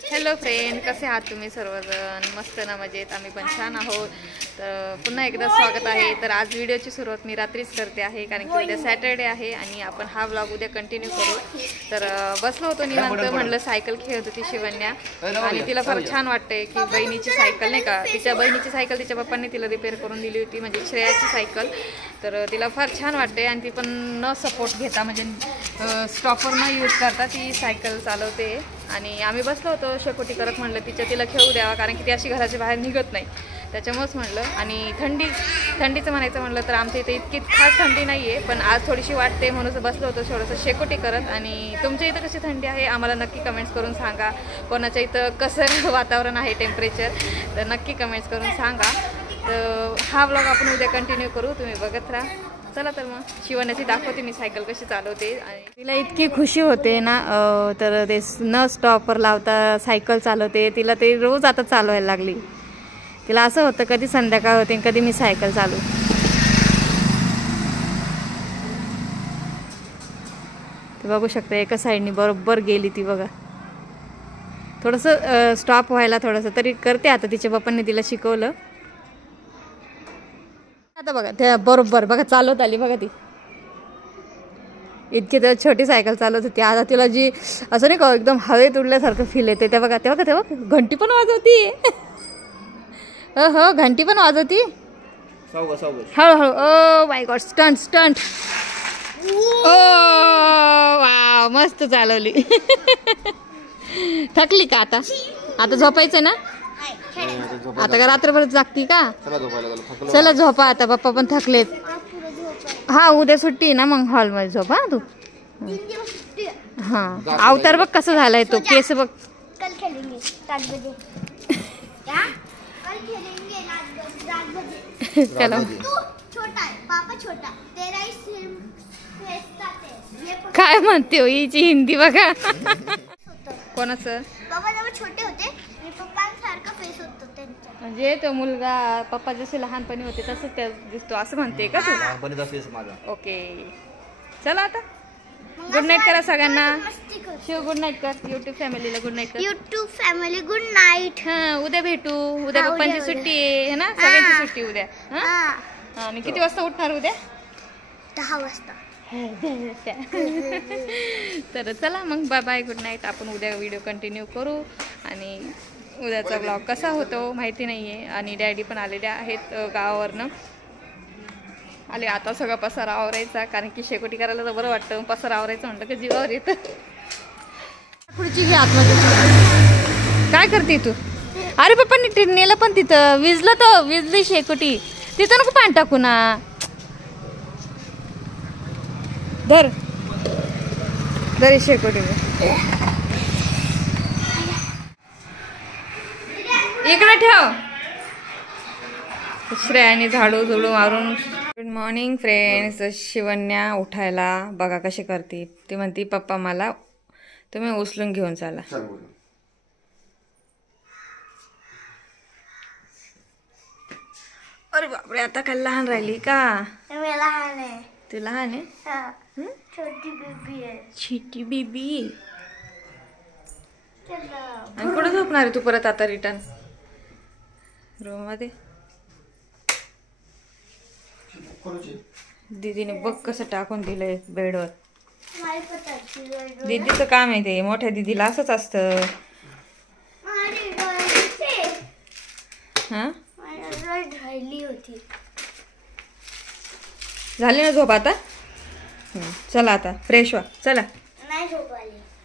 Hello friend, कसे आहात तुम्ही सर्वजण? मस्त ना, मजेत. आम्ही पण छान आहोत. तर पुन्हा एकदा स्वागत आहे. तर आज व्हिडिओची सुरुवात मी रात्रीच करते आहे, कारण की उद्या सॅटर्डे आहे आणि आपण हा व्लॉग उद्या कंटिन्यू करू. तर बसलो होतो निवांत, म्हणलं सायकल खेळत होती शिवन्या आणि तिला फार छान वाटतंय की बहिणीची सायकल नाही का, तिच्या बहिणीची सायकल तिच्या पप्पांनी तिला रिपेअर करून दिली होती, म्हणजे श्रेयाची सायकल. तर तिला फार छान वाटते आणि ती पण न सपोर्ट घेता, म्हणजे स्टॉपर न यूज करता ती सायकल चालवते. आणि आम्ही बसलो होतो शेकोटी करत, म्हणलं तिला खेळू द्यावा, कारण की ती अशी घराच्या बाहेर निघत नाही, त्याच्यामुळेच म्हणलं. आणि थंडीचं म्हणायचं म्हणलं तर आमच्या इथे इतकी खास थंडी नाही आहे, पण आज थोडीशी वाटते म्हणून बसलो होतो थोडंसं शेकोटी करत. आणि तुमच्या इथं कशी थंडी आहे आम्हाला नक्की कमेंट्स करून सांगा. कोणाच्या इथं कसं वातावरण आहे, टेम्परेचर, तर नक्की कमेंट्स करून सांगा. तर हा व्लॉग आपण उद्या कंटिन्यू करू, तुम्ही बघत राहा. चला तर मग शिवण्याची दाखवते मी सायकल कशी चालवते. आणि तिला इतकी खुशी होते ना, तर ते न स्टॉपवर लावता सायकल चालवते. तिला ते रोज आता चालवायला लागली. तिला असं होतं कधी संध्याकाळ होते कधी मी सायकल चालू. ते बघू शकता एका साईडनी बरोबर गेली ती बघा. थोडंसं स्टॉप व्हायला थोडंसं तरी करते. आता तिच्या बापांनी तिला शिकवलं. आता बघा त्या बरोबर बघा चालवत आली बघा. ती इतकी तर छोटी सायकल चालवत होती, आता तिला जी असं नाही का एकदम हवेत उडल्यासारखं फील येते. ते बघा तेव्हा घंटी पण वाजवती. हो घंटी पण वाजवती हळूहळू. Oh my god, stunt. Oh wow, मस्त चालवली. थकली का आता झोपायचं ना? आता का रात्रभर जागती का? चला झोपा आता, पप्पा पण थकलेत. हा उद्या सुट्टी ना, मग हॉलमध्ये झोपा तू. हा अवतार बघ कसं झालाय तो, केस बघ. चला काय म्हणते हो हिची हिंदी बघा. कोणाचं? छोटे होते पप्पांसारखा फेस होता त्यांचा, म्हणजे तो मुलगा पप्पा जसे लहानपणी होते तसंच त्या दिसतो असं म्हणते का तू? लहानपणीचा फेस माझा. ओके चला आता गुड नाईट करा सगळ्यांना. शिव गुड नाईट कर. युट्यूब फॅमिलीला गुड नाईट कर. YouTube family good night. हा उद्या भेटू. उद्या पप्पांची सुट्टी आहे ना, सगळ्यांची सुट्टी उद्या. हा आणि किती वाजता उठणार उद्या? 10 वाजता. तर चला मग बाय बाय, गुड नाईट. आपण उद्या व्हिडिओ कंटिन्यू करू आणि उद्याचा ब्लॉग कसा होतो माहिती नाही आहे. आणि डॅडी पण आलेले आहेत गावावरनं आले. आता सगळा पसारा आवरायचा, कारण की शेकोटी करायला तर बरं वाटतं, पसारा आवरायचं म्हणलं की जीवावर येतं. पुढची घे आतमध्ये. काय करते तू? अरे पप्पा नेलं पण तिथं विजली शेकोटी, तिथं नको पाणी टाकू ना. धर शेकोटी इकडे ठेव. श्रेयाने झाडू मारून. Good morning friends. शिवन्या उठायला बघा कशी करते. ती म्हणते पप्पा मला तुम्ही उचलून घेऊन चला. अरे बापरे, आता काय लहान राहिली का? लहान आहे. तू लहान आहे? छोटी बेबी आहे. छोटी बेबी. आणि कुठं झोपणार आहे तू परत आता रिटर्न? रूम मध्ये. दीदीने बघ कसं टाकून दिलंय बेडवर. दीदीचं काम आहे ते, मोठ्या दीदीला असंच असतं. हा होती. झाली ना झोप आता? चला आता फ्रेश व्हा. चला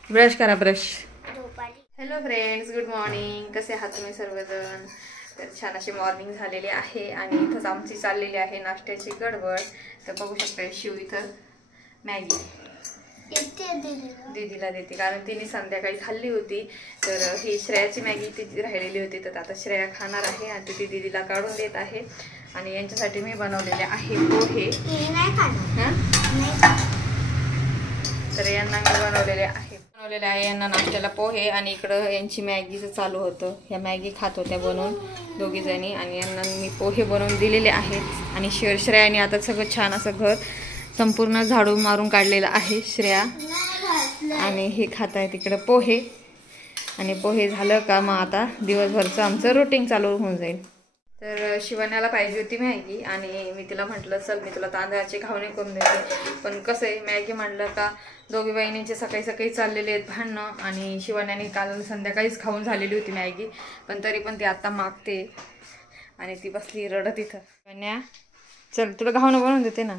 ब्रश करा. Hello friends, good morning. कसे आहात तुम्ही सर्वजण? तर छान अशी मॉर्निंग झालेली आहे आणि इथंच आमची चाललेली आहे नाश्त्याची गडबड. तर बघू शकता शिव इथं मॅगी दीदीला देते, कारण तिने संध्याकाळी खाल्ली होती. तर ही श्रेयाची मॅगी ती राहिलेली होती, तर आता श्रेया खाणार आहे आणि ती दीदीला काढून देत आहे. आणि यांच्यासाठी मी बनवलेले आहे पोहे. तर यांना मी बनवलेले आहे यांना नाश्त्याला पोहे. आणि इकडं यांची मॅगीचं चालू होतं. ह्या मॅगी खात होत्या बनवून दोघी जणी, आणि यांना मी पोहे बनवून दिलेले आहेत. आणि श्रेयाने आता सगळं छान असं घर संपूर्ण झाडू मारून काढलेलं आहे श्रेया. आणि हे खात आहे तिकडं पोहे. आणि पोहे झालं का मग आता दिवसभरचं आमचं रुटीन चालू होऊन जाईल. तर शिवण्याला पाहिजे होती मॅगी आणि मी तिला म्हटलं चल मी तुला तांदळाचे घावणे करून देते. पण कसं आहे मॅगी म्हटलं का दोघी बहिणींचे सकाळी सकाळी चाललेले आहेत भांडणं आणि शिवण्याने काल संध्याकाळीच खाऊन झालेली होती मॅगी. पण तरी पण ती आत्ता मागते आणि ती बसली रडत इथं. शिवण्या चल तुला घावणं बनवून देते ना.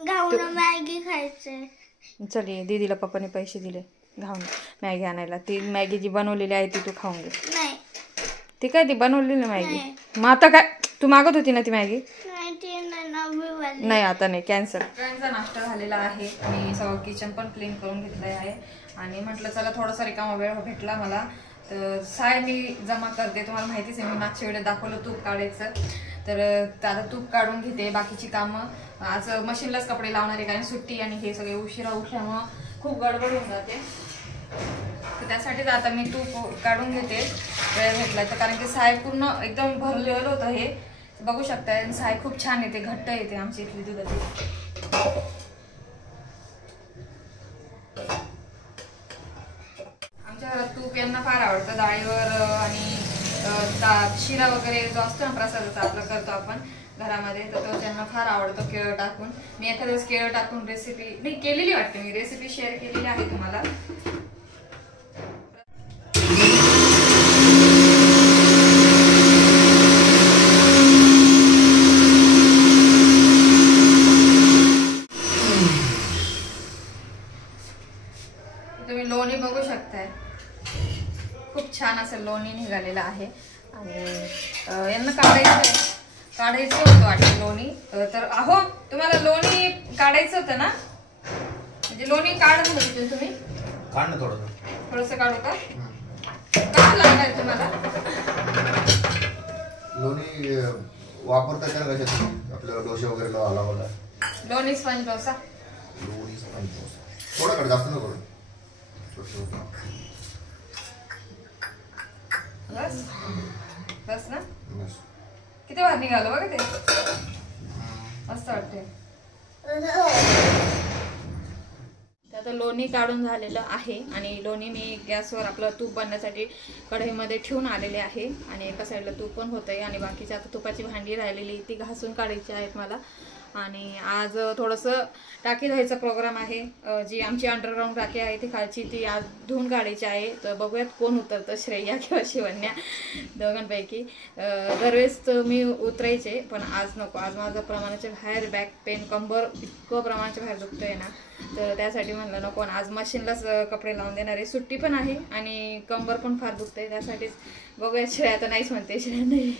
घावणं मॅगी खायचंय. चल ये दीदीला पप्पाने पैसे दिले घावणं मॅगी आणायला. ती मॅगी जी बनवलेली आहे ती तू खाऊन घे. नाही ती काय ती बनवलेली मॅगी. मग आता काय तू मागत होती ना ती मॅगी. नाही आता नाही कॅन्सल. सगळ्यांचा नाश्ता झालेला आहे आणि सगळं किचन पण क्लीन करून घेतलं आहे आणि म्हटलं चला थोडासा रिकामा वेळ भेटला मला तर साय मी जमा करते. तुम्हाला माहितीच आहे मी मागच्या वेळेस दाखवलं तूप काढायचं तर आता तूप काढून घेते. बाकीची कामं आज मशीनलाच कपडे लावणार आहे कारण सुट्टी आणि हे सगळे उशिरा उठल्यामुळं खूप गडबड होऊन जाते. तर त्यासाठीच आता मी तूप काढून घेते वेळ भेटला तर. कारण की साय पूर्ण एकदम भरलेलं होतं हे बघू शकताय. आणि साय खूप छान येते घट्ट येते आमची इथली दुधाची. आमच्या घरात तूप यांना फार आवडतं डाळीवर आणि शिरा वगैरे जो असतो ना प्रसादाचा आपला करतो आपण घरामध्ये तर तो त्यांना फार आवडतो केळं टाकून. मी एखाद्या वेळेस केळं टाकून रेसिपी नाही केलेली वाटते मी रेसिपी शेअर केलेली आहे तुम्हाला. तुम्ही लोणी बघू शकताय खूप छान असं लोणी निघालेलं आहे आणि यांना काढायचं होतं वाटतं लोणी. तर अहो तुम्हाला लोणी काढायचं होतं ना म्हणजे लोणी काढून बघितलं तुम्ही काढ ना थोडंसं काढू का कसं लागणार तुम्हाला. लोणी वापरता का कशात आपल्याला डोसे वगैरे लावायला लोणी स्पंज डोसा. लोणी स्पंज डोसा थोडं काढ जास्त नको बस बस ना. बस किती भात निघालं बघा ते मस्त वाटते. आता लोणी काढून झालेलं आहे आणि लोणी मी गॅसवर आपलं तूप बनण्यासाठी कढईमध्ये ठेवून आलेले आहे आणि एका साईडला तूप पण होतंय आणि बाकीची आता तुपाची भांडी राहिलेली ती घासून काढायची आहेत मला. आणि आज थोडंसं टाकी धुवायचा प्रोग्राम आहे. जी आमची अंडरग्राऊंड टाकी आहे ती खालची ती आज धुवून काढायची आहे. तर बघूयात कोण उतरतं श्रेया किंवा शिवण्या दोघांपैकी. दरवेळेस तर मी उतरायचे पण आज नको. आज माझं प्रमाणाच्या बाहेर बॅक पेन कंबर इतकं प्रमाणाच्या बाहेर दुखतंय ना तर त्यासाठी म्हणलं नको. आज मशीनलाच कपडे लावून देणार आहे. सुट्टी पण आहे आणि कंबर पण फार दुखतंय त्यासाठीच बघूयात. श्रेया तर नाहीच म्हणते श्रेया नाही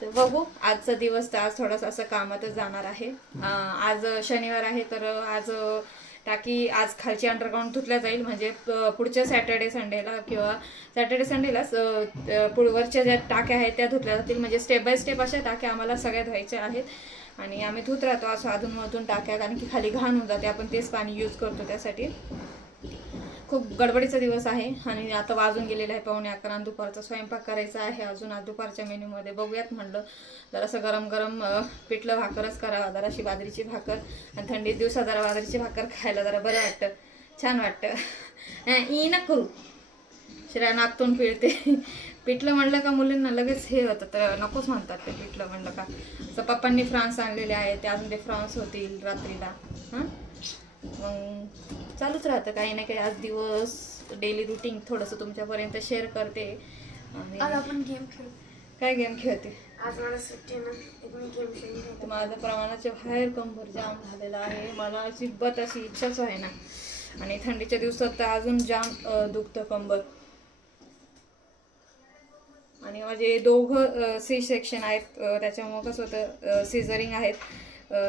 तर बघू. आजचा दिवस तर आज थोडासा असं कामातच जाणार आहे. आज शनिवार आहे तर आज टाकी आज खालची अंडरग्राऊंड धुतल्या जाईल म्हणजे पुढच्या सॅटर्डे संडेला किंवा सॅटर्डे संडेलाच वरच्या ज्या टाक्या आहेत त्या धुतल्या जातील. म्हणजे स्टेप बाय स्टेप अशा टाक्या आम्हाला सगळ्या धुवायच्या आहेत आणि आम्ही धुत राहतो असं अधूनमधून टाक्या कारण की खाली घाण होऊन जाते. आपण तेच पाणी यूज करतो त्यासाठी. खूप गडबडीचा दिवस आहे आणि आता वाजून गेलेला आहे 11:15 आणि दुपारचा स्वयंपाक करायचा आहे अजून. आज दुपारच्या मेन्यूमध्ये बघूयात म्हणलं जरासं गरम गरम पिठलं भाकरच करावं. जराशी बाजरीची भाकर आणि थंडीत दिवसात जरा बाजरीची भाकर खायला जरा बरं वाटतं छान वाटतं. ई न करू श्रेया नाकतून पिळते. पिठलं म्हणलं का मुलींना लगेच हे होतं तर नकोच म्हणतात ते पिठलं म्हणलं का. तर पप्पांनी फ्रान्स आणलेले आहे ते अजून ते फ्रान्स होतील रात्रीला. हां मग चालूच राहतं काही ना काही. आज दिवस डेली रुटीन थोडंसं तुमच्यापर्यंत शेअर करते. आज आपण गेम खेळू. काय गेम खेळते आज मला सुट्टी ना एक मी गेम खेळते. माझं प्रमाणाच्या बाहेर कंबर जाम झालेलं आहे. मला अजिबात अशी इच्छाच आहे ना आणि थंडीच्या दिवसात तर अजून जाम दुखतं कंबर. आणि माझे दोघं सी सेक्शन आहेत त्याच्यामुळं कसं होतं सिझरिंग आहेत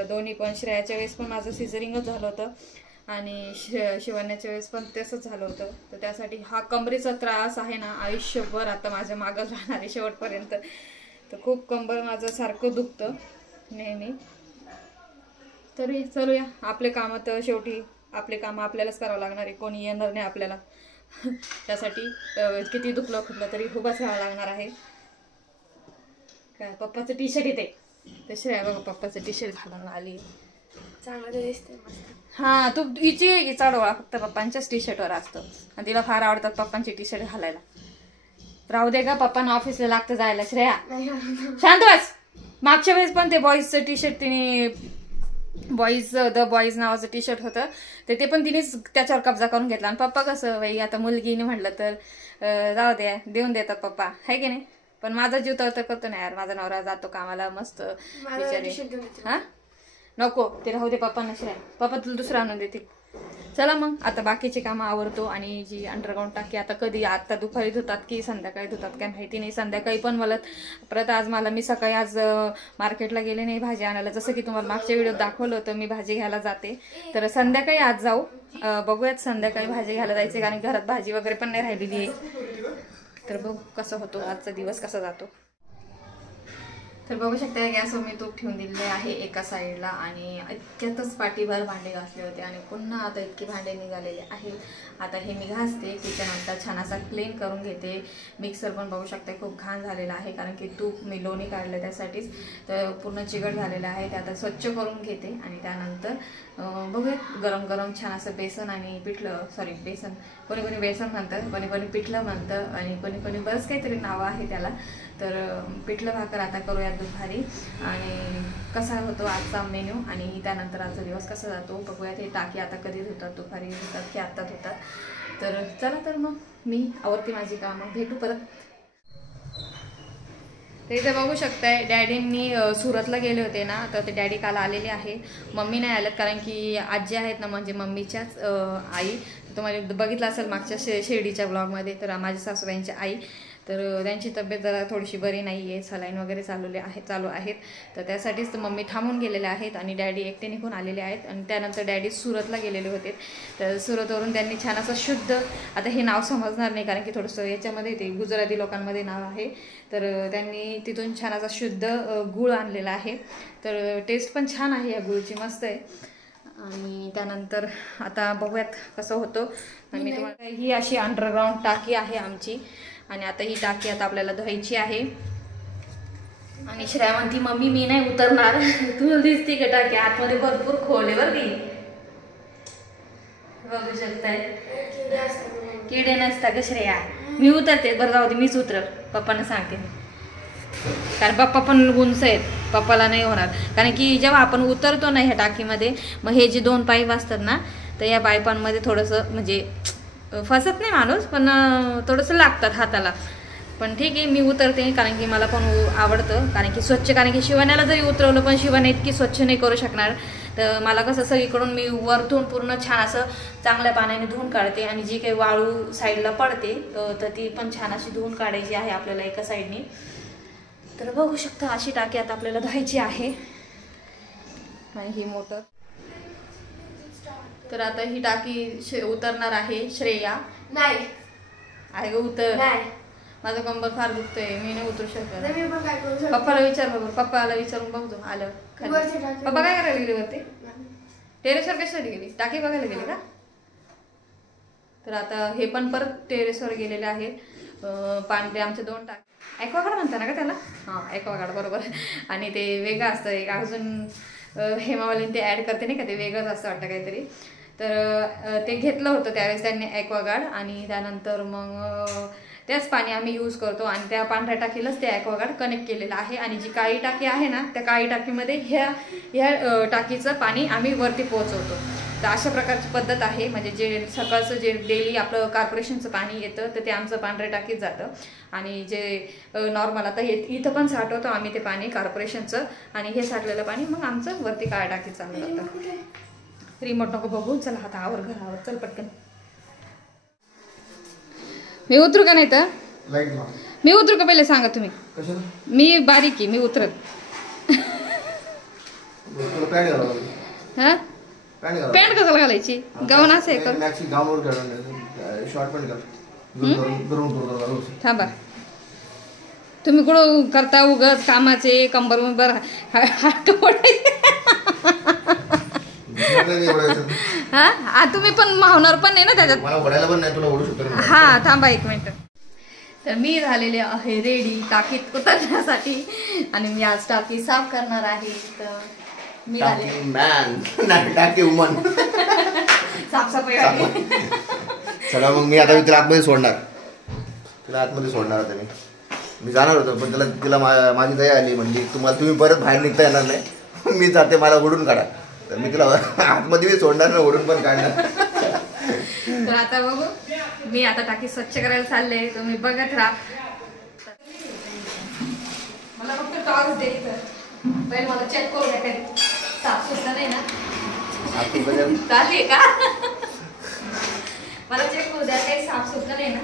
दोन्ही पण. श्रेयाच्या वेळेस पण माझं सिझरिंगच झालं होतं आणि शिवण्याच्या वेळेस पण तसंच झालं होतं. तर त्यासाठी हा कमरेचा त्रास आहे ना आयुष्यभर आता माझ्या मागं राहणार आहे शेवटपर्यंत. तर खूप कंबर माझं सारखं दुखतं नेहमी. तरी चलूया आपले कामं तर शेवटी आपले कामं आपल्यालाच करावं लागणार आहे. कोणी येणार नाही आपल्याला. त्यासाठी किती दुखलं खुटलं तरी उभाच राहावं लागणार आहे. काय पप्पाचं टी शर्ट येते तर श्रेया बघा पप्पाचं टी शर्ट घालून आली. हा तू हिची चढवळा फक्त पप्पांच्याच टी शर्टवर असतो आणि तिला फार आवडतात पप्पांची टी शर्ट घालायला. राहू दे का पप्पांना ऑफिसला लागतं जायला. श्रेया शांत बस. मागच्या वेळेस पण ते बॉईजचं टी शर्ट तिने द बॉईज नावाचं टी शर्ट होतं ते पण तिनेच त्याच्यावर कब्जा करून घेतला. आणि पप्पा कसं बाई आता मुलगीने म्हटलं तर जाऊ द्या देऊन देतात पप्पा आहे की नाही. पण माझा जीव तर करतो ना यार. माझा नवरा जातो कामाला मस्त बिचारे. हा नको ते राहू दे पप्पांना. श्रेया पप्पा तुला दुसरं आणून देतील. चला मग आता बाकीचे कामं आवरतो. आणि जी अंडरग्राऊंड टाकी आता कधी आता दुपारी धुतात की संध्याकाळी धुतात काय माहिती नाही. संध्याकाळी पण मला परत आज मी सकाळी आज मार्केटला गेले नाही भाजी आणायला. जसं की तुम्हाला मागच्या व्हिडिओत दाखवलं होतं मी भाजी घ्यायला जाते तर संध्याकाळी आज जाऊ. बघूयात संध्याकाळी भाजी घ्यायला जायचे कारण घरात भाजी वगैरे पण नाही राहिलेली आहे. तर बघू कसं होतो आजचा दिवस कसा जातो. तर बघू शकता गॅसवर मी तूप ठेवून दिलेले आहे एका साईडला आणि इतक्यातच पाठीभर भांडे घासले होते आणि पुन्हा आता इतके भांडे निघालेले आहेत. आता हे मी घासते. त्याच्यानंतर छान असा क्लीन करून घेते. मिक्सर पण बघू शकता खूप घाण झालेला आहे कारण की तूप मी लोणी काढलं त्यासाठीच तर पूर्ण चिकट झालेलं आहे. ते आता स्वच्छ करून घेते आणि त्यानंतर बघूया गरम गरम छान असं बेसन आणि पिठलं बेसन कोणी कोणी बेसन म्हणतं कोणी कोणी पिठलं म्हणतं आणि कोणी कोणी बरंच काहीतरी नावं आहे त्याला. तर पिठलं भाकर आता करूयात दुपारी आणि कसा होतो आजचा मेन्यू आणि त्यानंतर आजचा दिवस कसा जातो बघूयात. हे टाकी आता कधी धुतात दुपारी धुतात की आत्ता धुतात. तर चला तर मग मी आवडते माझी कामं भेटू परत. तर इथे बघू शकताय डॅडींनी सुरतला गेले होते ना तर ते डॅडी काल आलेले आहे. मम्मी नाही आल्यात कारण की आजी आहेत ना म्हणजे मम्मीच्याच आई. तुम्हाला बघितलं असेल मागच्या शिर्डीच्या ब्लॉगमध्ये. तर माझ्या सासूबाईंची आई तर त्यांची तब्येत जरा थोडीशी बरी नाही आहे. सलाईन वगैरे चालू आहेत तर त्यासाठीच मम्मी थांबून गेलेले आहेत आणि डॅडी एकटे निघून आलेले आहेत. आणि त्यानंतर डॅडी सुरतला गेलेले होते तर सुरतवरून त्यांनी छान असं शुद्ध आता हे नाव समजणार नाही कारण की थोडंसं याच्यामध्ये ते गुजराती लोकांमध्ये नाव आहे. तर त्यांनी तिथून छान असा शुद्ध गूळ आणलेला आहे. तर टेस्ट पण छान आहे या गुळची मस्त आहे. आणि त्यानंतर आता बघूयात कसं होतं. आणि तुम्हाला ही अशी अंडरग्राऊंड टाकी आहे आमची आणि आता ही टाकी आता आपल्याला धुवायची आहे. आणि श्रेया म्हणती मम्मी मी नाही उतरणार. तुला दिसते का टाकी आतमध्ये भरपूर खोल आहे बरं की बघू शकताय. किडे नसता का श्रेया. मी उतरते बरं जाऊ दे मीच उतरल पप्पांना सांगते कारण पप्पा पण उंच आहेत. पप्पाला नाही होणार कारण की जेव्हा आपण उतरतो ना ह्या टाकीमध्ये मग हे जे 2 पाईप असतात ना तर या पाईपांमध्ये थोडंसं म्हणजे फसत नाही माणूस पण थोडंसं लागतात हाताला. पण ठीक आहे मी उतरते कारण की मला पण आवडतं कारण की स्वच्छ कारण की शिवाण्याला जरी उतरवलं पण शिवाने इतकी स्वच्छ नाही करू शकणार. तर मला कसं सगळीकडून मी वरतून पूर्ण छान असं चांगल्या पाण्याने धुवून काढते आणि जी काही वाळू साईडला पडते तर ती पण छान अशी धुवून काढायची आहे आपल्याला एका साईडने. तर बघू शकता अशी टाकी आता आपल्याला धुवायची आहे. आणि ही मोटर तर आता ही टाकी उतरणार आहे. श्रेया नाही आहे ग उतर. माझं कंबर फार दुखतोय मी नाही उतरू शकत. पप्पाला विचार बघ पप्पाला विचारून बघतो आलं पप्पा काय करायला गेले वरती टेरेसवर कशासाठी गेली टाकी बघायला गेली का. तर आता हे पण परत टेरेसवर गेलेले आहेत. पांढरे आमचे 2 टाकी ॲक्वागार्ड म्हणता ना का त्याला. हां ॲक्वागार्ड बरोबर. आणि ते वेगळं असतं एक अजून हेमावालीने ते ॲड करते नाही का ते वेगळंच असतं वाटतं काहीतरी. तर ते घेतलं होतं त्यावेळेस त्यांनी ॲक्वागार्ड आणि त्यानंतर मग त्याच पाणी आम्ही यूज करतो आणि त्या पांढऱ्या टाकीलाच ते ॲक्वागार्ड कनेक्ट केलेलं आहे. आणि जी काळी टाकी आहे ना त्या काळी टाकीमध्ये ह्या टाकीचं पाणी आम्ही वरती पोहोचवतो. तर अशा प्रकारची पद्धत आहे. म्हणजे जे सकाळचं जे डेली आपलं कॉर्पोरेशनचं पाणी येतं तर ते आमचं पांढऱ्या टाकीत जातं आणि जे नॉर्मल आता इथं पण साठवतो आम्ही ते पाणी कॉर्पोरेशनचं आणि हे साठलेलं पाणी मग आमचं वरती काळ्या टाकीत चाललं जातं. रिमोट नको बघू चला आता आवर घरावर चल पटकन. मी उतरू का नाही तर मी उतरू का पहिले सांगा तुम्ही. मी बारीक आहे मी उतरत. हा पॅन्ट कशाला घालायची गाऊन असं आहे थांबा तुम्ही कुठं करता उगाच कामाचे कंबर हा तुम्ही पण मावणार पण नाही ना त्याच्यात. हा थांबा 1 मिनिट. तर मी झालेले आहे रेडी टाकीत उतरण्यासाठी आणि मी आज टाकी साफ करणार आहे. तर मी टाकी मॅन नाही टाकी वुमन. साफसफाई. चला मग मी आता तिला आतमध्ये सोडणार. तिला आतमध्ये सोडणार आता मी जाणार होतो पण तिला माझी दया आली म्हणजे तुम्ही परत बाहेर निघता येणार नाही. मी जाते मला ओढून काढा. तर मी तिला आतमध्ये सोडणार ना ओढून पण काढणार. तर आता बघू मी आता टाकी स्वच्छ करायला चालले. तुम्ही बघत राहा. मला फक्त टॉर्च दे इथं. पहिले मला चेक करू द्या काही साफ सुद्धा नाही ना चालेल का. मला चेक करू द्या काही साफ सुद्धा नाही ना.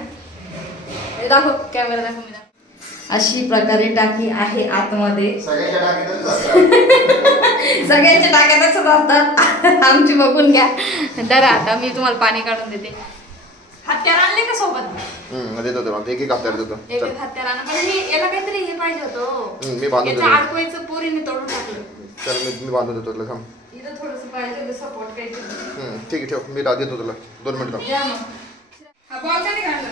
दाखव कॅमेरा दाखव मी. अशी प्रकारे टाकी आहे आतमध्ये. सगळ्यांच्या टाक्यातच असतात. आमची बघून घ्या. दरा आता मी तुम्हाला पाणी काढून देते. हत्यार आणले का सोबत? एक हत्यार देतो. एक हत्यार आणा. पण याला काहीतरी हे पाहिजे होतं. मी बांधून देतो. अडकवायचं पोरीने तोडून टाकलं. तर मी बांधून देतो तुला. थांब इथं थोडंसं पाहिजे होतं सपोर्ट काहीतरी. ठीक आहे ठेव. मी देतो तुला 2 मिनिटं. या मग. हा बॉल कधी काढला?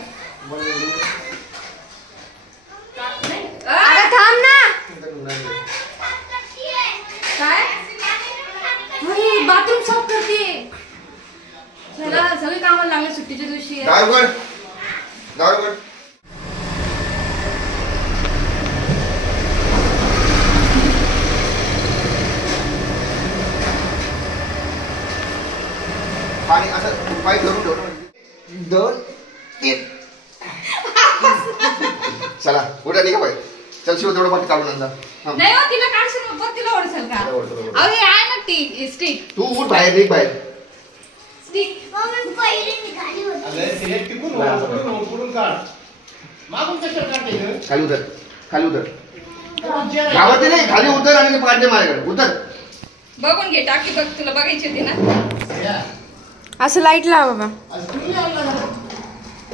अरे थांब ना. काय बाथरूम साफ करते. चला सगळी कामाला लागले सुट्टीच्या दिवशी. पाणी असं पाय धरून ठेव. 2 3 चला उड्या निघा पाय. चल शिव तेवढं पाठी काढून आणजा. नाही हो तिला काढशील मग परत तिला ओढसल का. अहो हे आहे ना ती स्टिक. तू उठ बाहेर निघ बाहेर. स्टिक मग मी पहिले निघाली होती. अरे सिलेक्ट टिकून पुढून काढ. मागून कसं काढते. खाली उतर. गावात नाही खाली उतर आणि पाडले माझ्याकडे उतर. बघून घे टाकी बघ तुला बघायची होती ना. असं लाईट लावा बाबा.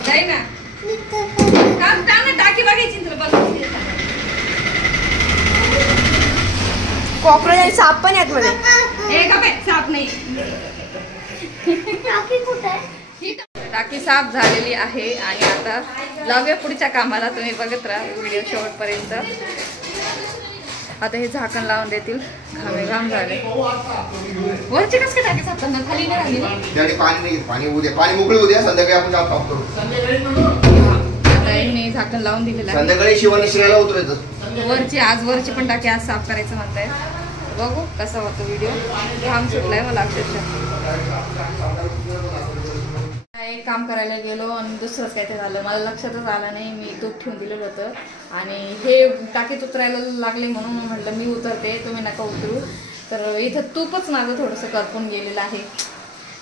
नाही ना काम ना टाकी बघायची तुला बघायची. कॉक्रोच आणि साप पण आहेत मध्ये. हे का बाई साप नाही. टाकी कुठे आहे? टाकी साफ झालेली आहे आणि आता लावूया पुढच्या कामाला. तुम्ही बघत राहा व्हिडिओ शेवटपर्यंत. आता हे झाकण लावून देतील. घाम झाले. वरची कस काय टाकी साफ करणार? खाली नाही राहिली. त्याने पाणी नाही. पाणी उद्या पाणी मोकळी उद्या संध्याकाळी आपण साफ करू. आता हे झाकण लावून दिलेलं आहे. संध्याकाळी शिवानी शिरायला उतरायचं. वरची पण टाकी आज साफ करायचं म्हणताय. बघू कसा होतो व्हिडिओ. घाम सुटलाय मला अक्षरशः. एक काम करायला गेलो आणि दुसरंच काय ते झालं. मला लक्षातच आलं नाही. मी तूप ठेवून दिलेलं होतं आणि हे टाकीत उतरायला लागले म्हणून म्हटलं मी उतरते तुम्ही नका उतरू. तर इथं तूपच माझं थोडंसं करपून गेलेलं आहे.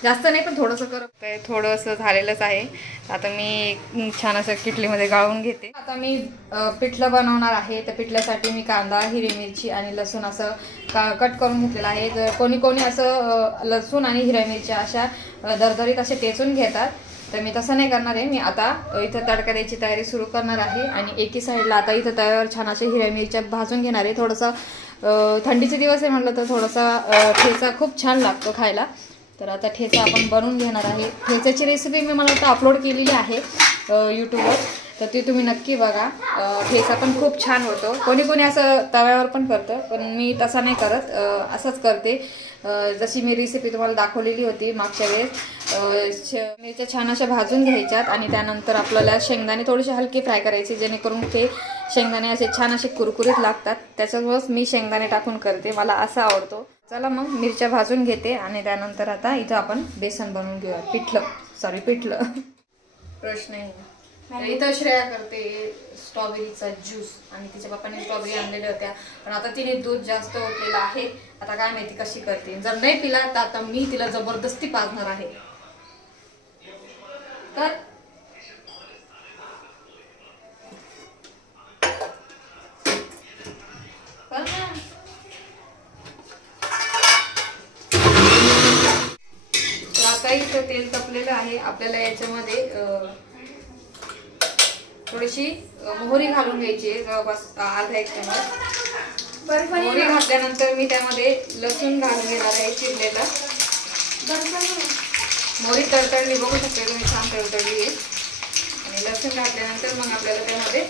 जास्त नाही पण थोडंसं करप थोडंसं झालेलंच आहे. आता मी छान असं किटलीमध्ये गाळून घेते. आता मी पिठलं बनवणार आहे. तर पिठल्यासाठी मी कांदा हिरवी मिरची आणि लसूण असं कट करून घेतलेलं आहे. तर कोणी असं लसूण आणि हिरव्या मिरच्या अशा दरदरीत असे टेचून घेतात. तर मी तसं नाही करणार आहे. मी आता इथं तडका द्यायची तयारी सुरू करणार आहे. आणि एकी साईडला आता इथं तव्यावर छान असे हिरव्या मिरच्या भाजून घेणार आहे. थोडंसं थंडीचे दिवस आहे म्हटलं तर थोडासा ठेचा खूप छान लागतो खायला. तर आता ठेचा आपण बनवून घेणार आहे. ठेचाची रेसिपी मी मला आता अपलोड केलेली आहे यूट्यूबवर. तर ती तुम्ही नक्की बघा. ठेचा पण खूप छान होतो. कोणी असं तव्यावर पण करतं पण मी तसा नाही करत. असंच करते. जशी मी रेसिपी तुम्हाला दाखवलेली होती मागच्या वेळेस. मिरच्या छान अशा भाजून घ्यायच्यात आणि त्यानंतर आपल्याला शेंगदाणे थोडेसे हलके फ्राय करायचे जेणेकरून ते शेंगदाणे असे छान असे कुरकुरीत लागतात. त्याच्यामुळेच मी शेंगदाणे टाकून करते. मला असं आवडतो. चला मग मिरच्या भाजून घेते आणि त्यानंतर आता इथं आपण बेसन बनवून घेऊया. पिठलं प्रश्न नाही. इथं श्रेया करते स्ट्रॉबेरीचा ज्यूस आणि तिच्या पप्पाने स्ट्रॉबेरी आणलेल्या होत्या पण आता तिने दूध जास्त ओतलेलं आहे. आता काय माहिती कशी करते. जर नाही पिला तर आता मी तिला जबरदस्ती पाजणार आहे. तर आता इथं तेल तपलेलं आहे. आपल्याला याच्यामध्ये थोडीशी मोहरी घालून घ्यायची आहे. जवळपास अर्धा 1 चमच मोहरी घातल्यानंतर मी त्यामध्ये लसूण घालून घेणार आहे चिरलेलं. मोहरी तडतडली बघू शकते तुम्ही छान तडतडली आहे. आणि लसूण घातल्यानंतर मग आपल्याला त्यामध्ये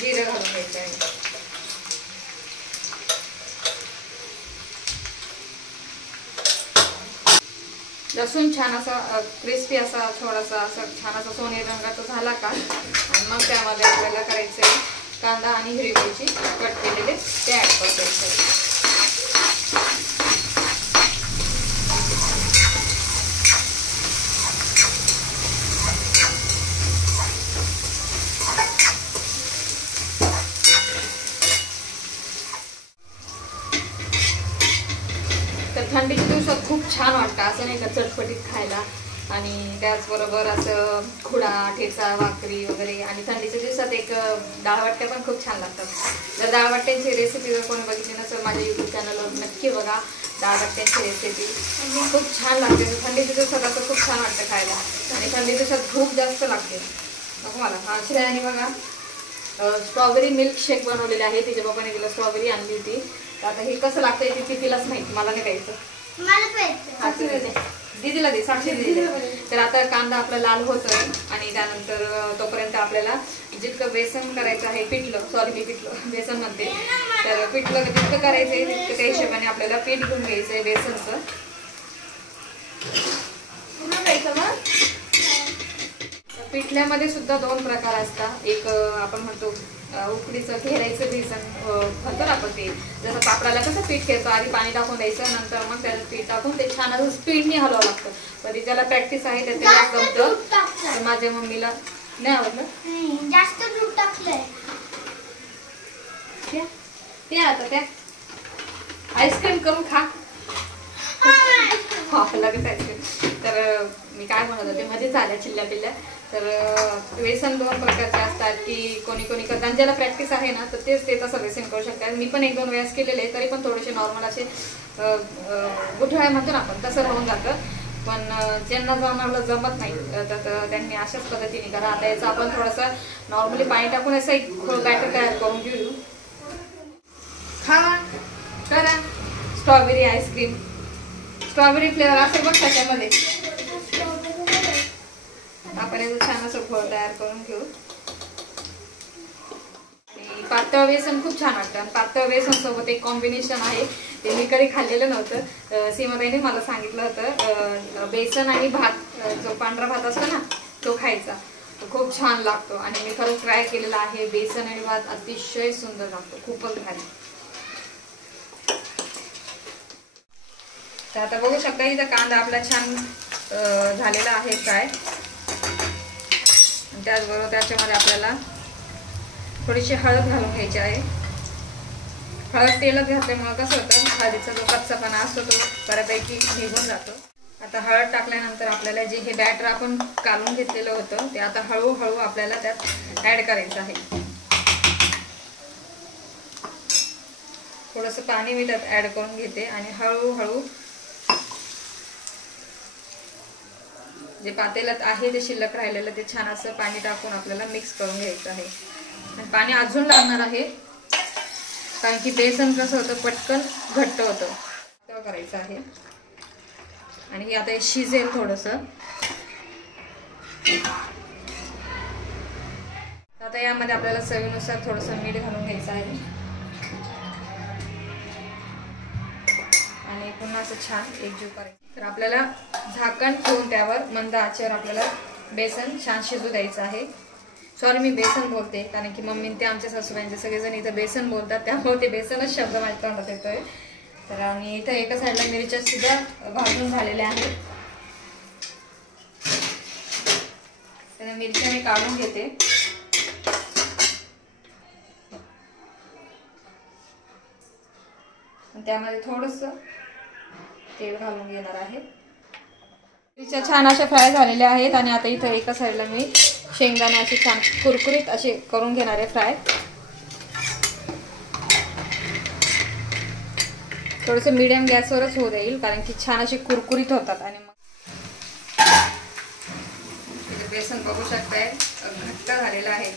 जिरं घालून घ्यायचं आहे. लसूण छान असा क्रिस्पी असा थोडासा असं छान असा सोनेरी रंगाचा झाला का आणि मग त्यामध्ये आपल्याला करायचं आहे कांदा आणि हिरवी मिरची कट केलेले ते ॲड करायचं. तर थंडीच्या दिवसात खूप छान वाटतं असं नाही का चटपटीत खायला आणि त्याचबरोबर असं खुडा ठेचा भाकरी वगैरे आणि थंडीच्या दिवसात एक डाळवाट्या पण खूप छान लागतात. जर डाळवाट्यांची रेसिपी जर कोणी बघितली नसेल माझ्या यूट्यूब चॅनलवर नक्की बघा डाळवाट्यांची रेसिपी खूप छान लागते. थंडीच्या दिवसात असं खूप छान वाटतं खायला आणि थंडीच्या दिवसात भूक जास्त लागते नको मला. हा श्रेयाने बघा स्ट्रॉबेरी मिल्क शेक बनवलेले आहे. तिच्या बाबाने तिला स्ट्रॉबेरी आणली होती. तर आता हे कसं लागतंय ते तिलाच माहिती मला नाही खायचं. दीदीला दे साक्षी दीदी. तर आता कांदा आपला लाल होतोय आणि त्यानंतर तोपर्यंत आपल्याला जितकं बेसन करायचं आहे बेसन म्हणते तर पिठलं जितकं करायचंय तितकं त्या हिशोबाने आपल्याला पीठ घेऊन घ्यायचंय बेसनचं. पिठल्यामध्ये सुद्धा 2 प्रकार असतात. एक आपण म्हणतो उकडीचं घेरायचं बेसन म्हणतो ना आपण ते जसं पापडाला कसं पीठ घेतो आधी पाणी टाकून द्यायचं नंतर मग त्याला पीठ टाकून ते छान असं स्पीडने हलवावं लागतं. कधी ज्याला प्रॅक्टिस आहे त्याला जमतं. माझ्या मम्मीला नाही आवडलं जास्त दूध टाकलंय ते आता त्या आईस्क्रीम करून खा लगेच आईस्क्रीम. तर मी काय म्हणत होते मध्येच आल्या चिल्ल्या पिल्ल्या. तर बेसन 2 प्रकारचे असतात की कोणी कोणी करतात ज्याला प्रॅक्टिस आहे ना तर तेच ते तसं बेसन करू शकतात. मी पण 1-2 वेळेस केलेले तरी पण थोडेसे नॉर्मल असे गुठळ्या म्हणतो ना आपण तसं राहून जातं. पण ज्यांना जमत नाही तर त्यांनी अशाच पद्धतीने करा. आता याचं आपण थोडंसं नॉर्मली पाणी टाकून असं एक बॅटर तयार करून घेऊ. खा करा स्ट्रॉबेरी आईस्क्रीम स्ट्रॉबेरी फ्लेवर असेल बघ त्याच्यामध्ये. आपण याचं छान असं घोळ तयार करून घेऊ. आणि पातळ बेसन खूप छान वाटतं आणि पातळ बेसन सोबत एक कॉम्बिनेशन आहे ते मी कधी खाल्लेलं नव्हतं. सीमाताईने मला सांगितलं होतं बेसन आणि भात जो पांढरा भात असतो ना तो खायचा खूप छान लागतो आणि मी खरंच ट्राय केलेला आहे. बेसन आणि भात अतिशय सुंदर लागतो खूपच भारी. तर आता बघू शकता इथं कांदा आपला छान झालेला आहे फ्राय. त्याचबरोबर त्याच्यामध्ये आपल्याला थोडीशी हळद घालून घ्यायची आहे. हळद तेलात घातल्यामुळे कसं होतं हळदीचा जो कच्चापणा असतो तो बऱ्यापैकी निघून जातो. आता हळद टाकल्यानंतर आपल्याला जे हे बॅटर आपण काढून घेतलेलं होतं ते आता हळूहळू आपल्याला त्यात ॲड करायचं आहे. थोडंसं पाणी मी त्यात ॲड करून घेते आणि हळूहळू जे पातेल्यात आहे ते शिल्लक राहिलेलं ते छान असं पाणी टाकून आपल्याला मिक्स करून घ्यायचं आहे. आणि पाणी अजून लागणार आहे कारण की बेसन कसं होतं पटकन घट्ट होतं तेव्हा करायचं आहे. आणि हे आता हे शिजेल थोडंसं. आता यामध्ये आपल्याला चवीनुसार थोडंसं मीठ घालून घ्यायचं आहे आणि पुन्हा असं छान एकजीव करायचं. तर आपल्याला झाकण ठेवून त्यावर मंद आचेवर आपल्याला बेसन छान शिजू द्यायचं आहे. सॉरी मी बेसन बोलते कारण की मम्मी ते आमच्या सासूबाईंचे सगळेजण इथं बेसन बोलतात त्यामुळे ते बेसनच शब्द माझ्या तोंडात येतोय. तर आम्ही इथं एका साईडला मिरच्या सुद्धा भाजून झालेल्या आहेत. तर मिरच्या मी काढून घेते. त्यामध्ये थोडंसं तेल घालून घेणार आहे. मिरच्या छान अशा फ्राय झालेल्या आहेत आणि आता इथं एका साईडला मी शेंगदाणे असे छान कुरकुरीत असे करून घेणार आहे फ्राय. थोडंसं मीडियम गॅसवरच होऊ देईल कारण की छान असे कुरकुरीत होतात. आणि मग बेसन बघू शकताय घट्ट झालेलं आहे.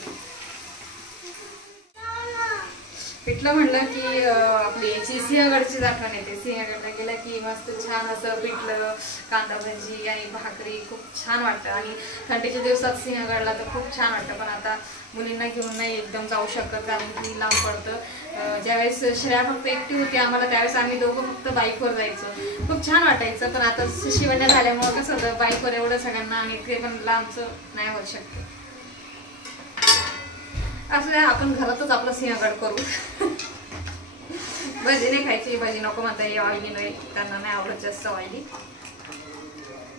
पिठलं म्हणलं की आपली याची सिंहगडची आठवण येते. सिंहगडला गेलं की मस्त छान असं पिठलं, कांदा भजी आणि भाकरी खूप छान वाटतं. आणि थंडीच्या दिवसात सिंहगडला तर खूप छान वाटतं. पण आता मुलींना घेऊन नाही एकदम जाऊ शकत कारण की लांब पडतं. ज्यावेळेस श्रेया फक्त एकटी होती आम्हाला त्यावेळेस आम्ही दोघं फक्त बाईकवर जायचो. खूप छान वाटायचं. पण आता शिवण्या झाल्यामुळं कसं होतं बाईकवर एवढं सगळ्यांना आणि ते पण लांबचं नाही होत शक्य. असं आपण घरातच आपलं सिंहगड करू. भजी नाही खायची, भजी नको म्हणता ये ऑइली नाही, त्यांना नाही आवडत जास्त ऑइली.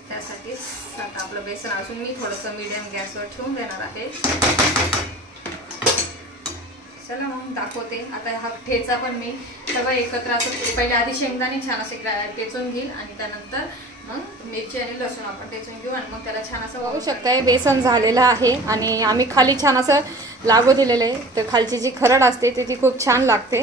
त्यासाठीच आता आपलं बेसन असून मी थोडंसं मीडियम गॅसवर ठेवून देणार आहे. चला मग दाखवते. आता हा ठेचा पण मी सगळं एकत्र असं पहिले आधी शेंगदाणे छान असे टेचून घेईल आणि त्यानंतर मग मिरची आणि लसूण आपण टेचून घेऊ आणि मग त्याला छान असं बघू शकताय. बेसन झालेलं आहे आणि आम्ही खाली छान असं लागू दिलेलं आहे. तर खालची जी खरड असते ती खूप छान लागते.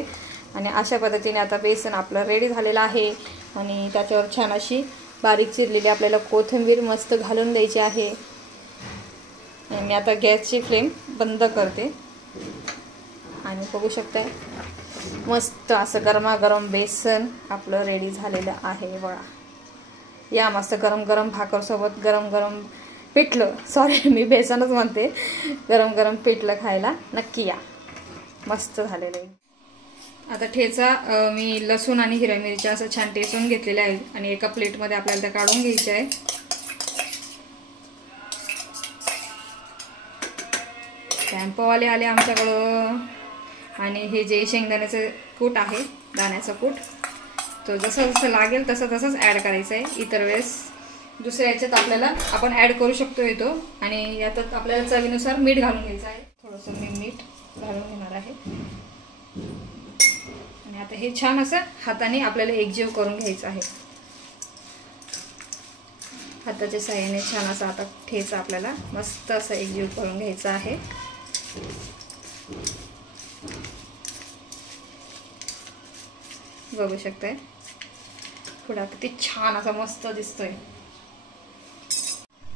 आणि अशा पद्धतीने आता बेसन आपलं रेडी झालेलं आहे. आणि त्याच्यावर छान अशी बारीक चिरलेली आपल्याला कोथिंबीर मस्त घालून द्यायची आहे. आणि मी आता गॅसची फ्लेम बंद करते. आणि बघू शकताय मस्त असं गरमागरम बेसन आपलं रेडी झालेलं आहे बघा. या मस्त गरम गरम भाकरसोबत गरम गरम पिठलं, सॉरी मी बेसनच म्हणते, गरम गरम पिठलं खायला नक्की या. मस्त झालेलं आहे. आता ठेचा मी लसूण आणि हिरव्या मिरच्या असं छान टेचून घेतलेल्या आहे आणि एका प्लेटमध्ये आपल्याला त्या काढून घ्यायच्या आहे. टॅम्पोवाले आले आमच्याकडं. आणि हे जे शेंगदाण्याचं कूट आहे, दाण्याचं कूट, तो जसं जसं लागेल तसं तसंच ॲड करायचं आहे. इतर वेळेस दुसऱ्या याच्यात आपल्याला आपण ॲड करू शकतो येतो. आणि यात आपल्याला चवीनुसार मीठ घालून घ्यायचं आहे. थोडंसं मी मीठ घालून घेणार आहे. आणि आता हे छान असं हाताने आपल्याला एकजीव करून घ्यायचं आहे. हाताच्या साहाय्याने छान असं आता ठेचा आपल्याला मस्त असं एकजीव करून घ्यायचा आहे. बघू शकताय पुढे किती छान असा मस्त दिसतोय.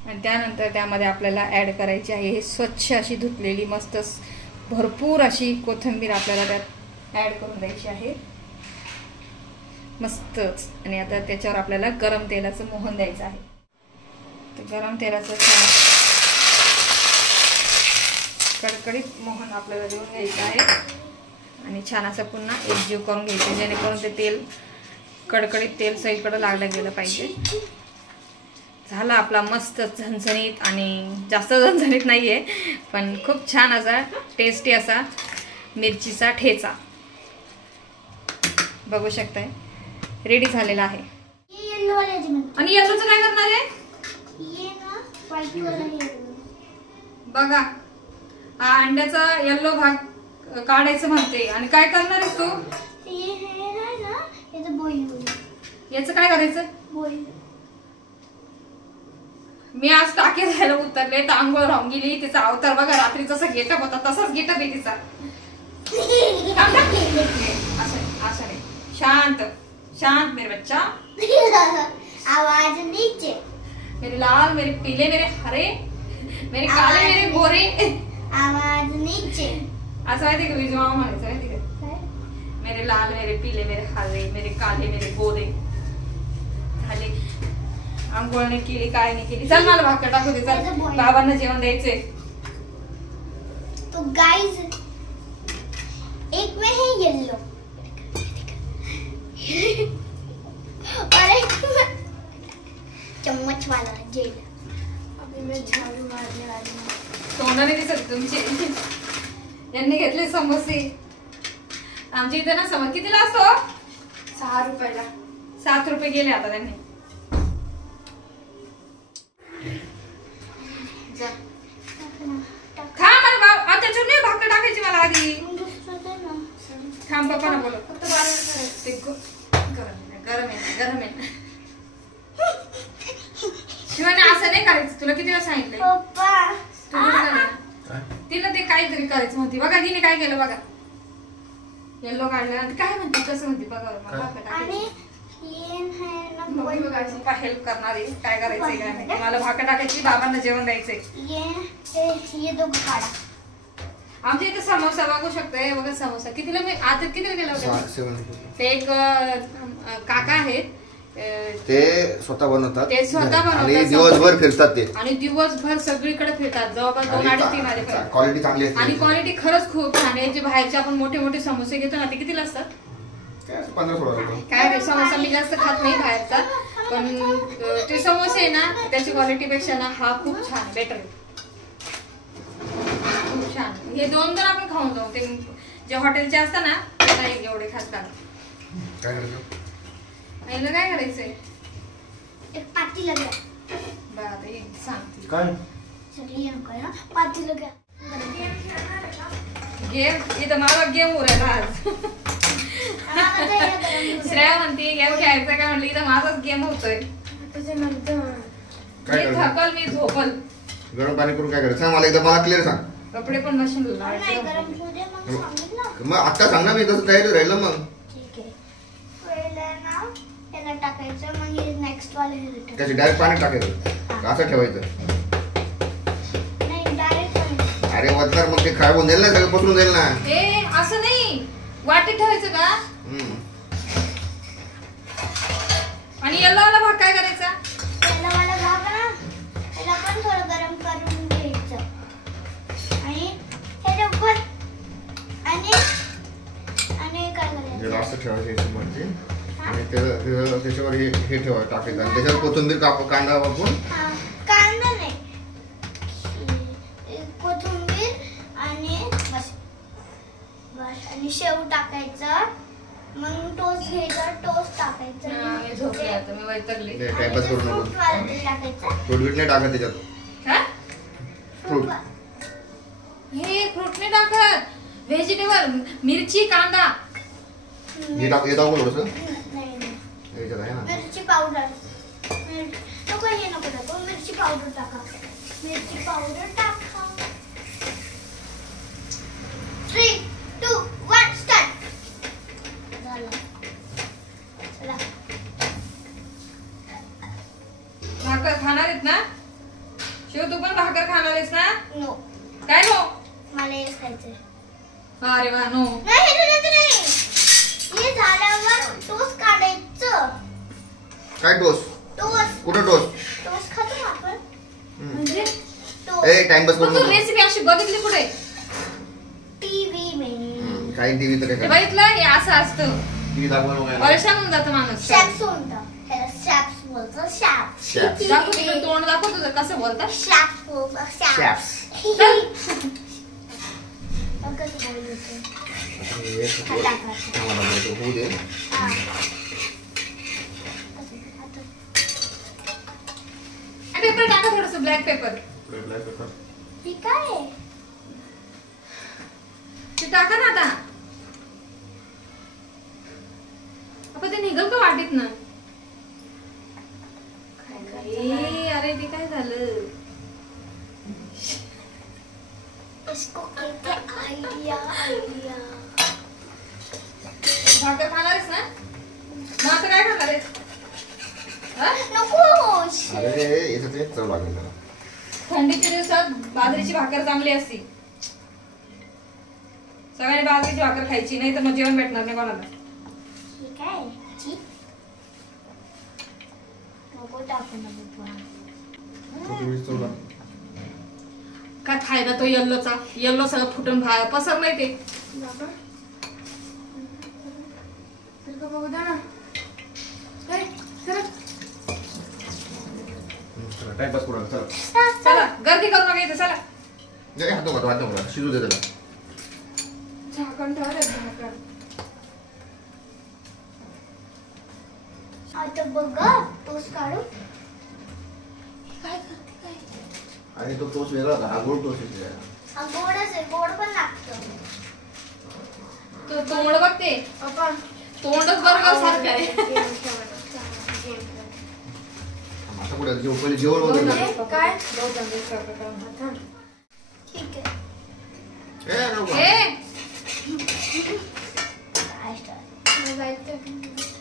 आणि त्यानंतर त्यामध्ये आपल्याला ॲड करायची आहे हे स्वच्छ अशी धुतलेली मस्त भरपूर अशी कोथिंबीर आपल्याला त्यात ॲड करून द्यायची आहे मस्तच. आणि आता त्याच्यावर आपल्याला गरम तेलाचं मोहन द्यायचं आहे. तर गरम तेलाचं छान कडकडीत मोहन आपल्याला देऊन घ्यायचं आहे. आणि छान असं पुन्हा एकजीव करून घ्यायचं जेणेकरून ते तेल कडकडीत तेल सगळीकडे लागलं गेलं पाहिजे. झाला आपला मस्त झणझणीत, आणि जास्त झणझणीत नाही आहे पण खूप छान असा टेस्टी असा मिरचीचा ठेचा बघू शकताय रेडी झालेला आहे. आणि येल्लोचं काय करणार आहे बघा. हा अंड्याचा येल्लो भाग काढायचं म्हणते. आणि काय करणार आहेस तू? याचं काय करायचं? मी आज टाके जायला उतरले तर आंघोळ राहून गेली. तिचा अवतार बघा रात्री जसा गेटअप होता तसाच गेटअप आहे तिचा. असं नाही, शांत शांत मेरे बच्चा. आवाज नीचे. मेरे लाल, मेरे पीले, मेरे हरे, मेरे काले, मेरे गोरे. आवाज नीचे. असं माहिती का विजू मामा म्हणायचं माहिती का? मेरे लाल, मेरे पीले, मेरे हरे, मेरे काले, मेरे गोरे. झाले आंघोळने केली काय नाही केली. चल मला भाकर टाकू दे. चल बाबांना जेवण द्यायचे. तो गाइस एक में है येलो और एक में चम्मच वाला जेल. अभी मैं झाड़ू मारने वाली हूँ. तोंडाने दिसत तुमची. यांनी घेतले समोसे. आमच्या इथे ना समोसे कितीला असतो? 6 रुपयाला. 7 रुपये गेले आता त्यांनी. खा मला त्याच्यावर नाही भाकर टाकायची मला आधी. थांब पप्पा ना बोलत. फक्त 12 गरम आहे. शिवाने असं नाही करायचं. तुला किती वेळा सांगितलंय पप्पा? तिला ते काहीतरी करायचं म्हणते बघा. तिने काय केलं बघा. येल्लो काढलं आणि काय म्हणते कसं म्हणते बघा. आणि पप्पा हेल्प करणार आहे. काय करायचंय काय माहिती. मला भाकर टाकायची, बाबांना जेवण द्यायचंय. ये दो काढा. आमच्या इथे समोसा बघू शकताय बघा. समोसा कितीला मी आता कितीला गेला होता 700. ते एक काका आहेत ते स्वतः बनवतात. ते स्वतः बनवतात. आणि दिवसभर फिरतात ते. आणि दिवसभर सगळीकडे फिरतात. जवळपास 2-3 वाजेपर्यंत. क्वालिटी चांगली असते. आणि क्वालिटी खरंच खूप छान आहे. जे बाहेरचे आपण मोठे मोठे समोसे घेतो ना ते कितीला असतात? 15-16 रुपये. काय समोसा मी जास्त खात नाही बाहेरचा, पण ते समोसे आहे ना त्याची क्वालिटी पेक्षा ना हा खूप छान बेटर आहे. खूप छान. हे 2 जण आपण खाऊन जाऊ. ते जे हॉटेलचे असतात ना ते नाही एवढे खातात. काय करायचं? याला काय करायचंय? एक पातीला घ्या. बरं आता हे सांगते. काय सगळी नको ना, पातीला घ्या. गेम इथं मला गेम उरायला आज. श्रेया म्हणते गेम खेळायचा का म्हणलं इथं माझाच गेम होतोय. काय मी थकल मी झोपल. गरम पाणी करून काय करायचं? सांग मला एकदा, मला क्लिअर सांग. कपडे पण मशीन नाही लावायचे. गरम होऊ दे, मग सांगेल ना. मग आता सांग ना, मी तसं तयारी राहिलं मग. ठीक आहे. पहिला ना याला टाकायचं, मग हे नेक्स्ट वाले हे टाकायचं. त्याची डायरेक्ट पाणी टाकायचं का असं ठेवायचं? नाही डायरेक्ट. अरे वरणार मग ते खराब होऊन जाईल ना, सगळं पसरून जाईल ना. ए असं नाही, वाटीत ठेवायचं का? हम्म. आणि येल्लो वाला भाग काय करायचा? पहिला वाला भाग ना याला पण थोडं गरम करून घ्यायचं आणि ह्याच्यावर आणि आणि काय याला करायचं? असं ठेवायचं याच्यावरती. आणि त्याच्यावर हे ठेवा टाकायचं. आणि त्याच्यावर कोथिंबीर कांदा वापरून. हा, कांदा नाही, कोथिंबीर आणि बस बस. आणि शेव टाकायचं. मग टोस्ट घ्यायचा, टोस्ट टाकायचं. मी झोपले आता, मी वैतागली. टाइमपास करू नको. फ्रूट वाला ते टाकायचं. फ्रूट बीट नाही टाकत त्याच्यात. काय? फ्रूट. हे फ्रूट नाही टाकत. व्हेजिटेबल, मिरची, कांदा. हे टाकू थोडंसं. नाही नाही. याच्यात आहे ना. मिरची पावडर. नको हे नको टाकू. मिरची पावडर टाका. मिरची पावडर टाका. 3, 2, 1 स्टार्ट. झालं. चला. भाकर खाणार आहेत ना? शिव तू पण भाकर खाणार आहेस ना? नो, काय नो? मला हेच खायचंय. अरे वा नो. नाही हे तुझ्यात नाही. हे झाल्यावर टोस्ट काढायचं. काय टोस्ट? टोस्ट कुठं टोस्ट? टोस्ट खातो ना आपण. म्हणजे ए टाइमपास करू पण तू नको. रेसिपी अशी बघितली कुठे? टीव्ही में. काही टीव्ही तर हे काय बघितलं हे असं असतं. टीव्ही दाखवू नको. परेशान होऊन जातं माणूस. शॅप्स म्हणतात. ह्याला शॅप्स बोलतात. शॅप्स. शॅप्स. दाखव तुझं तोंड दाखव तुझं कसं बोलतात. शॅप्स बोलतात. शॅप्स. मग कसं बोलतो? हे होऊ दे. हा. कसं? आता. पेपर टाका थोडस ब्लॅक पेपर. हे काय आहे? ते टाका ना आता. आपण ते निघल का वाटीत ना? अरे ते काय झालं? इसको कहते आइडिया. आइडिया. भाकर खाणार आहेस ना? मग आता काय खाणार आहेस? हा? नको. अरे याच्यात ते चव लागेल त्याला. थंडीच्या दिवसात बाजरीची भाकर चांगली असती. सगळ्यांनी बाजरीची भाकर खायची, नाही तर मग जेवण भेटणार नाही कोणाला. हे काय? चीप. नको टाकू ना बाबा. कोथिंबीर चव लागेल. काय खायला तो येल्लोचा येल्लो सगळं फुटून पसरलंय ते. बाबा. बघू द्या ना. टाइमपास करू नका. चला. चला गर्दी करू नका इथं. चला नाही, हात नको शिजू दे त्याला. झाकण ठेवा रे भाकर. आता बघा टोस्ट काढू. काय करते काय? आणि तो टोस्ट वेगळा होता. हा गोड टोस्ट आहे. हा गोडच आहे. गोड पण लागतं. तो तोंड बघते. तोंडच बर्गर सारखं आहे. आता कुठे पहिले जेवण वगैरे. काय? काय ठीक आहे. ए नको.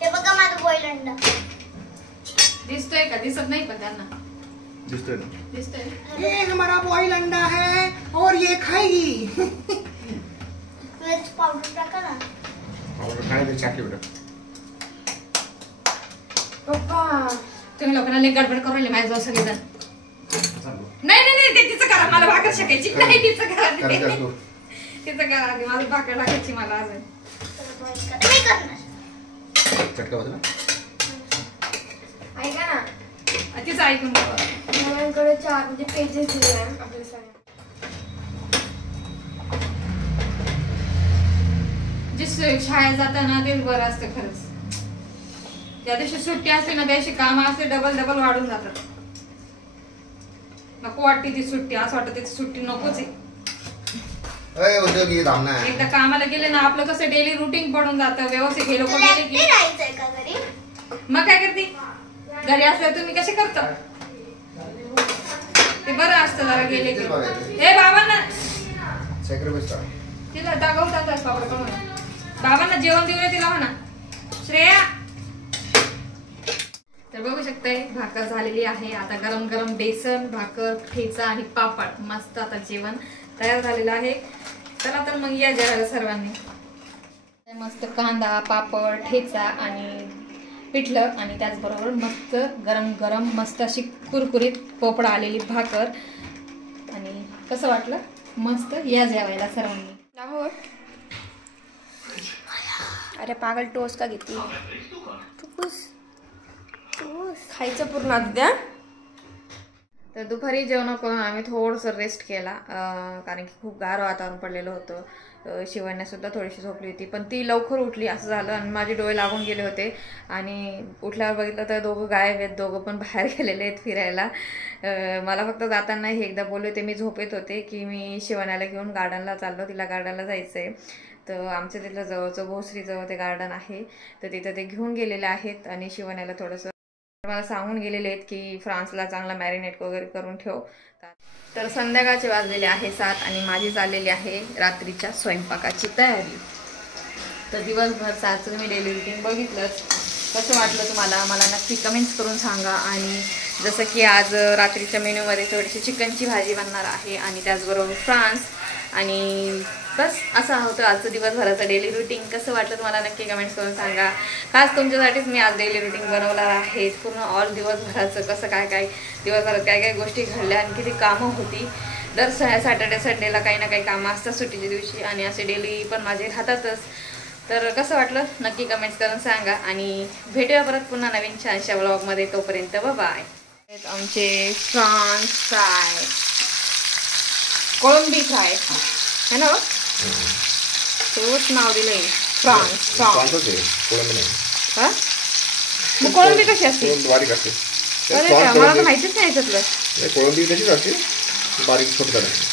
हे बघा माझं बॉईल अंडा. दिसतोय का? दिसत नाही पण त्यांना दिसतोय ना. दिसतोय. ये हमारा बॉईल अंडा है और ये खाएगी. मिरच पावडर टाका ना. काय ते चाकली बेटा. पप्पा तुम्ही लोकांना लई गडबड करून राहिले माझ्याजवळ सगळेजण. नाही नाही नाही ते तिचं करा, मला भाकर शिकायची नाही. तिचं करा तिचं करा आधी, मला भाकर टाकायची मला अजून. मी करणार. चटका बसला. ऐका ना, तिचं ऐकून बघा. माझ्याकडे 4 म्हणजे पेजेस दिले आहे आपल्या सगळ्या. जे शाळेत जाताना तेच बरं असतं खरंच. त्या दिवशी सुट्टी असते ना, त्या दिवशी काम असते डबल वाढून जातात. नको वाटते ती सुट्टी, असं वाटतं ती सुट्टी नकोच आहे. उद्योगी थांब ना. एकदा कामाला गेले ना आपलं कसं डेली रुटीन पडून जातं व्यवस्थित. हे लोक तुला गेले एकटी की राहायचंय का घरी? मग काय करते घरी असल्यावर तुम्ही कसे करता ते बरं असतं जरा गेले की. ए बाबांना सॅक्रिफाईस करा. तिला दाखवतात बाबांना जेवण देऊया तिला म्हणा. श्रेया तर बघू शकताय भाकर झालेली आहे. आता गरम गरम बेसन भाकर ठेचा आणि पापड मस्त आता जेवण तयार झालेलं आहे. चला तर मग या जेवायला सर्वांनी. मस्त कांदा पापड ठेचा आणि पिठलं आणि त्याचबरोबर मस्त गरम गरम मस्त अशी कुरकुरीत पोपडा आलेली भाकर. आणि कसं वाटलं मस्त या जेवायला सर्वांनी. दाखव. अरे पागल टोस का घेतली? खायचं पूर्ण आता द्या. तर दुपारी जेवण करून आम्ही थोडंसं रेस्ट केला कारण की खूप गार वातावरण पडलेलं होतं. शिवण्यासुद्धा थोडीशी झोपली होती पण ती लवकर उठली असं झालं आणि माझे डोळे लागून गेले होते. आणि उठल्यावर बघितलं तर दोघं गायब आहेत, दोघं पण बाहेर गेलेले आहेत फिरायला. मला फक्त जाताना हे एकदा बोलले होते, मी झोपेत होते की मी शिवण्याला घेऊन गार्डनला चाललो, तिला गार्डनला जायचं आहे. तर आमच्या तिथलं जवळचं भोसरीजवळ ते गार्डन आहे तर तिथं ते घेऊन गेलेले आहेत. आणि शिवण्याला थोडंसं मला सांगून गेलेले आहेत की फ्रान्सला चांगला मॅरिनेट वगैरे करून ठेव. तर संध्याकाळचे वाजलेले आहे 7 आणि माझी चाललेली आहे रात्रीच्या स्वयंपाकाची तयारी. तर दिवसभरचं आजचं तुम्ही डेली रुटीन बघितलंच. कसं वाटलं तुम्हाला मला नक्की कमेंट्स करून सांगा. आणि जसं की आज रात्रीच्या मेन्यूमध्ये थोडीशी चिकनची भाजी बनणार आहे आणि त्याचबरोबर फ्रान्स. आणि बस असा होतं आजचं दिवसभराचं डेली रुटीन. कसं वाटलं तुम्हाला नक्की कमेंट्स करून सांगा. खास तुमच्यासाठीच मी आज डेली रुटीन बनवणार आहे. पूर्ण ऑल दिवसभराचं कसं काय दिवसभरात काय गोष्टी घडल्या आणि किती कामं होती. दर सॅटर्डे संडेला काही ना काही कामं असतात सुट्टीच्या दिवशी आणि असे डेली पण माझे राहतातच. तर कसं वाटलं नक्की कमेंट्स करून सांगा आणि भेटूया परत पुन्हा नवीन छानशा व्लॉगमध्ये. तोपर्यंत बाय. आमचे फ्रान्स फ्राय कोळंबी फ्राय है ना तेवढंच नाव दिलंय फ्रान्स फ्रान्स. हा मग कोळंबी कशी असते? बारीक असते. मला तर माहितीच नाही याच्यातलं. कोळंबी कशीच असते बारीक छोट करायची.